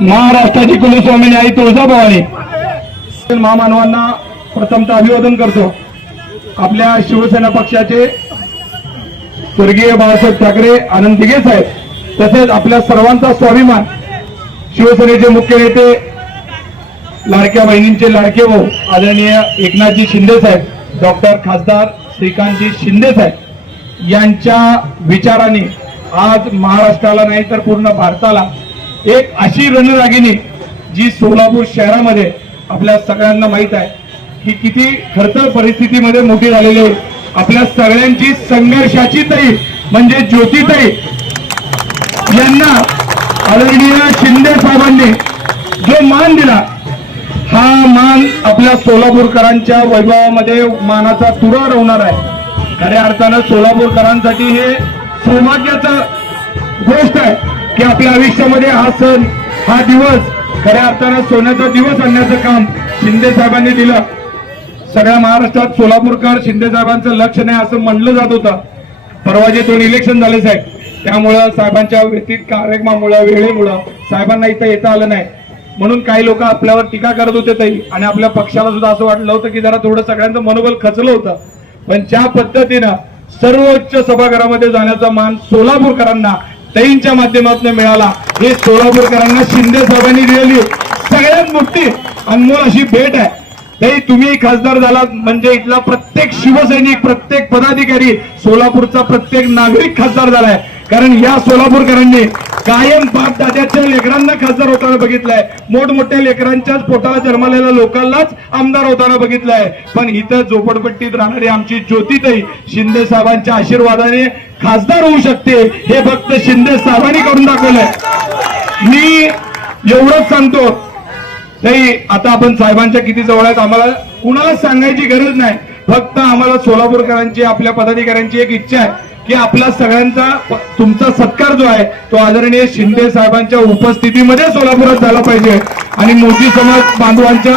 महाराष्ट्राची कुलस्वामिनी आई तुळजाभवानी महामानवांना प्रथमतः अभिवादन करतो। आपल्या शिवसेना पक्षाचे स्वर्गीय बाळासाहेब ठाकरे आनंद दिघे साहेब तसेच आपल्या सर्वांचा स्वाभिमान शिवसेनेचे मुख्य नेते लाडक्या बहिणींचे लाडके भाऊ आदरणीय एकनाथजी शिंदे साहेब डॉक्टर खासदार श्रीकांतजी शिंदे साहेब यांच्या विचाराने आज महाराष्ट्राला नाही तर पूर्ण भारताला एक अशी रणरागिणी जी सोलापूर शहरामध्ये आपल्या सगळ्यांना माहित आहे की किती खडतर परिस्थितीमध्ये मोठी झालेली आहे। आपल्या सगळ्यांची संघर्षाची ताई म्हणजे ज्योतिताई यांना आदरणीय शिंदे साहेबांनी जो मान दिला हा मान आपल्या सोलापूरकरांच्या वैभवामध्ये मानाचा तुरा रोवणार आहे। खऱ्या अर्थानं सोलापूरकरांसाठी हे सौभाग्याचं गोष्ट आहे की आपल्या आयुष्यामध्ये हा सण हा दिवस खऱ्या अर्थानं सोन्याचा दिवस आणण्याचं काम शिंदे साहेबांनी दिलं। सगळ्या महाराष्ट्रात सोलापूरकर शिंदे साहेबांचं लक्ष नाही असं म्हणलं जात होतं। परवाचे 2 इलेक्शन झाले साहेब, त्यामुळं साहेबांच्या व्यतीत कार्यक्रमामुळे वेळेमुळं साहेबांना इथं येता आलं नाही म्हणून काही लोक आपल्यावर टीका करत होते ताई आणि आपल्या पक्षाला सुद्धा असं वाटलं होतं की जरा थोडं सगळ्यांचं मनोबल खचलं होतं। पण ज्या पद्धतीनं सर्वोच्च सभागृहामध्ये जाण्याचा मान सोलापूरकरांना ताईंच्या माध्यमातून मिळाला हे सोलापूरकरांना शिंदे साहेबांनी दिलेली सगळ्यात मोठी अनमोल अशी भेट आहे। ताई तुम्ही खासदार झाला म्हणजे इथला प्रत्येक शिवसैनिक प्रत्येक पदाधिकारी सोलापूरचा प्रत्येक नागरिक खासदार झालाय। कारण या सोलापूरकरांनी कायम बाप दादाच्या लेकरांना खासदार होताना बघितलंय, मोठमोठ्या लेकरांच्याच पोटाला जन्मलेल्या लोकांनाच आमदार होताना बघितलंय। पण इथं झोपडपट्टीत राहणारी आमची ज्योतिताई शिंदे साहेबांच्या आशीर्वादाने खासदार होऊ शकते हे फक्त शिंदे साहेबांनी करून दाखवलंय। मी एवढंच सांगतो ताई आता आपण साहेबांच्या किती जवळ आहेत आम्हाला कुणाला सांगायची गरज नाही, फक्त आम्हाला सोलापूरकरांची आपल्या पदाधिकाऱ्यांची एक इच्छा आहे की आपला सगळ्यांचा तुमचा सत्कार जो आहे तो आदरणीय शिंदे साहेबांच्या उपस्थितीमध्ये सोलापुरात झाला पाहिजे आणि मोदी समाज बांधवांच्या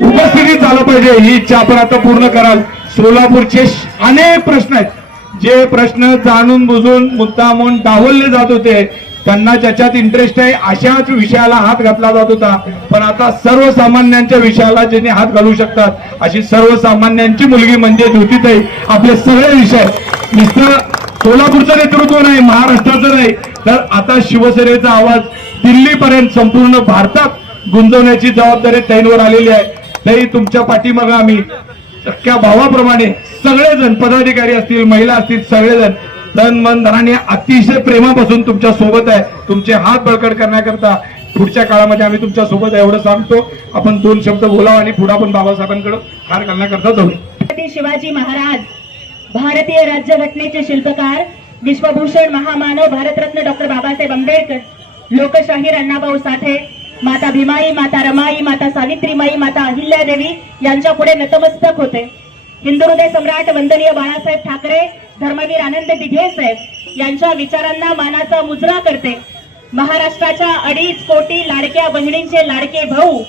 उपस्थितीत झाला पाहिजे ही इच्छा आपण आता पूर्ण कराल। सोलापूरचे अनेक प्रश्न आहेत जे प्रश्न जाणून बुजून मुद्दामून डावलले जात होते, त्यांना ज्याच्यात इंटरेस्ट आहे अशाच विषयाला हात घातला जात होता। पण आता सर्वसामान्यांच्या विषयाला ज्यांनी हात घालू शकतात अशी सर्वसामान्यांची मुलगी म्हणजे ज्योतिताई आपले सगळे विषय नुसतं सोलापूरचं नेतृत्व नाही महाराष्ट्राचं नाही तर आता शिवसेनेचा आवाज दिल्लीपर्यंत संपूर्ण भारतात गुंजवण्याची जबाबदारी ताईंवर आलेली आहे। ताई तुमच्या पाठीमागे आम्ही सख्या भावाप्रमाणे सगळेजण पदाधिकारी असतील महिला असतील सगळेजण तन मन धनाने अतिशय प्रेमापासून तुमच्या सोबत आहे। तुमचे हात बळकट करण्याकरता पुढच्या काळामध्ये आम्ही तुमच्या सोबत आहे एवढं सांगतो। आपण 2 शब्द बोलावं आणि पुढे आपण बाबासाहेबांकडे हार घालण्याकरता जाऊ। शिवाजी महाराज भारतीय राज्यघटनेचे शिल्पकार विश्वभूषण महामानव भारतरत्न डॉक्टर बाबासाहेब आंबेडकर लोकशाहीर अण्णाभाऊ साठे माता भीमाई माता रमाई माता सावित्रीमाई माता अहिल्यादेवी यांच्या पुढे नतमस्तक होते। हिंदू हृदय सम्राट वंदनीय बाळासाहेब ठाकरे धर्मवीर आनंद दिघे साहेब यांच्या विचारांना मानाचा मुजरा करते। महाराष्ट्राच्या 2.5 कोटी लाडक्या बहिणींचे लाडके भाऊ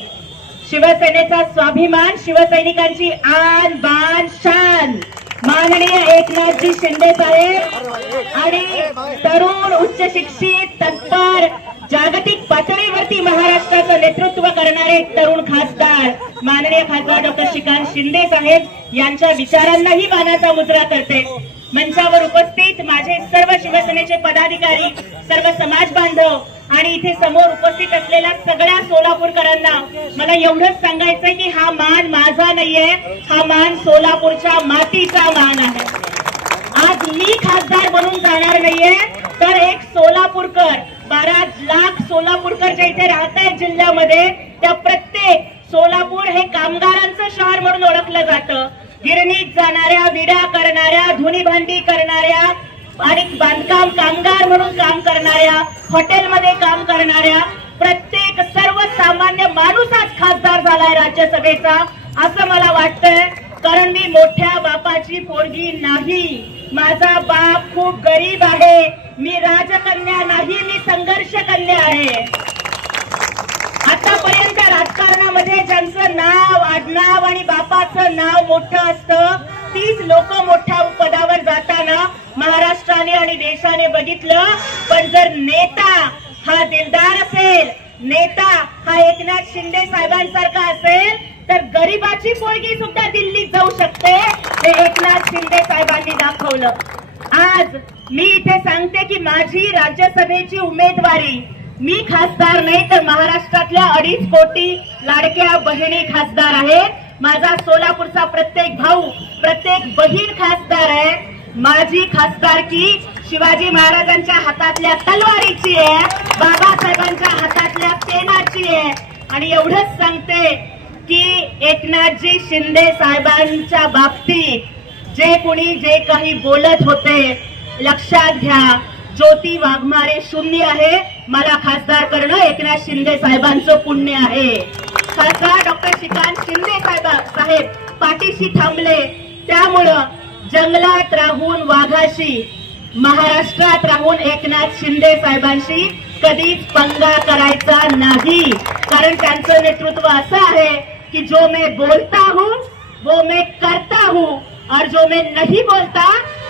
शिवसेनेचा स्वाभिमान शिवसैनिकांची आन बान शान माननीय एकनाथजी शिंदे साहेब आणि तरुण उच्च शिक्षित तत्पर जागतिक पातळीवरती महाराष्ट्राचं नेतृत्व करणारे तरुण खासदार माननीय खासदार डॉक्टर श्रीकांत शिंदे साहेब यांच्या विचारांनाही मानाचा मुजरा करते। मंचावर उपस्थित माझे सर्व शिवसेनेचे पदाधिकारी सर्व समाज बांधव आणि इथे समोर उपस्थित असलेल्या सगळ्या सोलापूरकरांना मला एवढंच सांगायचंय की हा मान माझा नाहीये, हा मान सोलापूरच्या मातीचा मान आहे। आज मी खासदार बनून जाणार नाहीये तर एक सोलापूरकर 12 लाख सोलापूरकर जे इथे राहत आहेत जिल्ह्यामध्ये त्या प्रत्येक सोलापूर हे कामगारांचं शहर म्हणून ओळखलं जातं। गिरणीत जाणाऱ्या विडा करणाऱ्या धुनी भांडी करणाऱ्या आणि बांधकाम कामगार म्हणून काम करणाऱ्या हॉटेलमध्ये काम करणाऱ्या प्रत्येक सर्वसामान्य माणूस आज खासदार झालाय राज्यसभेचा असं मला वाटतंय। कारण मी मोठ्या बापाची पोरगी नाही, माझा बाप खूप गरीब आहे, मी राजकन्या नाही मी संघर्ष कन्या आहे। आतापर्यंत राजकारणामध्ये ज्यांचं नाव आडनाव आणि बापाचं नाव मोठं असतं तीच लोक मोठ्या पदावर जाताना महाराष्ट्राने आणि देशाने बघितलं। पण जर नेता हा दिलदार असेल शिंदे साहेबांसारखा असेल तर गरिबाची पोरगी सुद्धा दिल्लीत जाऊ शकते, हे एकनाथ शिंदे साहेबांनी दाखवलं. आज मी इथे सांगते की माझी राज्यसभेची उमेदवारी, मी खासदार नाही तर महाराष्ट्रातल्या 2.5 कोटी लाडक्या बहिणी खासदार आहेत. माझा सोलापूरचा प्रत्येक भाऊ, प्रत्येक बहीण खासदार आहे. माझी खासदारकी शिवाजी महाराजांच्या हातातल्या तलवारीची आहे, बाबासाहेबांच्या हातातल्या पेनाची आहे. आणि एवढंच सांगते की एकनाथजी शिंदे साहेबांच्या बाबतीत जे कोणी जे काही बोलत होते, लक्षात घ्या, ज्योती वाघमारे शून्य आहे. मला खासदार करणं एकनाथ शिंदे साहेबांचं पुण्य आहे. खासदार डॉक्टर श्रीकांत शिंदे साहेब पाठीशी थांबले, त्यामुळं जंगलात राहून वाघाशी, महाराष्ट्रात राहून एकनाथ शिंदे साहेबांशी कधीच पंगा करायचा नाही. कारण त्यांचं नेतृत्व असं आहे की जो मैं बोलता हूं वो मैं करता हूं और जो मैं नहीं बोलता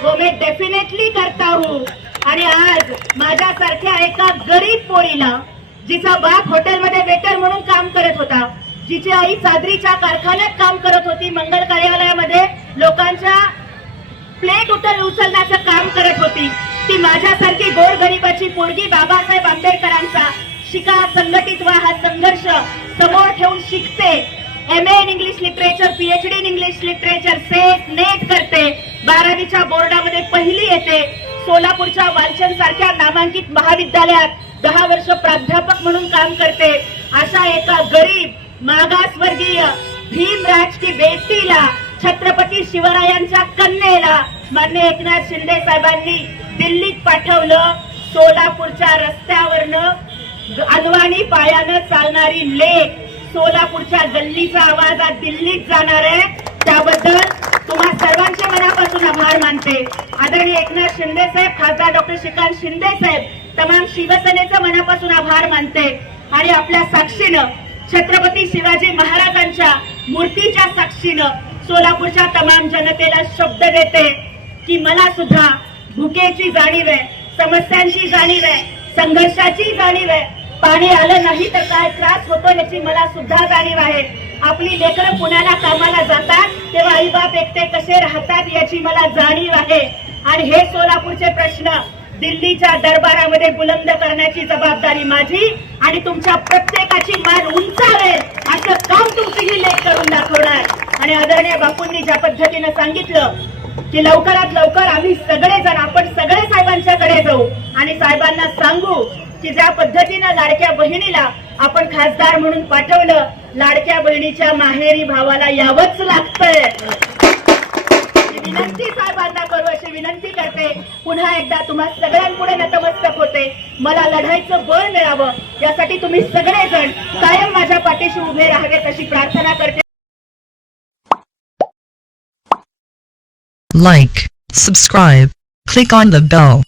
वो मैं डेफिनेटली करता हूं. आणि आज माझ्यासारख्या एका गरीब पोरीला, जिचा बाप हॉटेलमध्ये वेटर म्हणून काम करत होता, जिची आई चादरीच्या कारखान्यात काम करत होती, मंगल कार्यालयामध्ये लोकांच्या प्लेट उचलण्याचं काम करत होती, ती माझ्यासारखी गोरगरिबाची पोरगी बाबासाहेब आंबेडकरांचा शिका, संघटित व्हा हा संघर्ष समोर ठेवून शिकते. MA in English literature, PhD in English literature, set net करते, 12वीच्या बोर्डामध्ये पहिली येते, सोलापूरच्या वालचंद सारख्या नामांकित महाविद्यालयात 10 वर्ष प्राध्यापक म्हणून काम करते. अशा एका गरीब मागासवर्गीय भीमराज की बेटीला, छत्रपती शिवरायांच्या कन्येला माननीय एकनाथ शिंदे साहेबांनी दिल्लीत पाठवलं. सोलापूरच्या रस्त्यावरनं अनवाणी पायानं चालणारी लेक, सोलापूरच्या गल्लीचा आवाज आज दिल्लीत जाणार आहे. त्याबद्दल तुम्हा सर्वांचे मनापासून आभार मानते. आदरणीय एकनाथ शिंदे साहेब, खासदार डॉक्टर श्रीकांत शिंदे साहेब, तमाम शिवसेनेचा मनापासून आभार मानते. आणि आपल्या साक्षीनं, छत्रपती शिवाजी महाराजांच्या मूर्तीच्या साक्षीनं सोलापूरच्या तमाम जनतेला शब्द देते की मला सुद्धा भुकेची जाणीव आहे, समस्यांची जाणीव आहे, संघर्षाची जाणीव आहे. पाणी आलं नाही तर काय त्रास होतो याची मला सुद्धा जाणीव आहे. आपली लेकरं पुण्याला कामाला जातात तेव्हा आईबाप एकटे कसे राहतात याची मला जाणीव आहे. आणि हे सोलापूरचे प्रश्न दिल्लीच्या दरबारामध्ये बुलंद करण्याची जबाबदारी माझी आणि तुमच्या प्रत्येकाची मान उंचावेल असं काम तुमची ही लेख करून दाखवणार. आणि आदरणीय बापूंनी ज्या पद्धतीनं सांगितलं की लवकरात लवकर आम्ही सगळेजण, आपण सगळे साहेबांच्याकडे जाऊ आणि साहेबांना सांगू की ज्या पद्धतीनं लाडक्या बहिणीला आपण खासदार म्हणून पाठवलं, लाडक्या बहिणीच्या माहेरी भावाला यावंच लागतंय. विनंती साहेबांना करू अशी विनंती करते. पुन्हा एकदा तुम्हा सगळ्यांपुढे नतमस्तक होते. मला लढायचं बळ मिळावं यासाठी तुम्ही सगळेजण कायम माझ्या पाठीशी उभे राहावेत अशी प्रार्थना करते. Like, subscribe, click on the bell.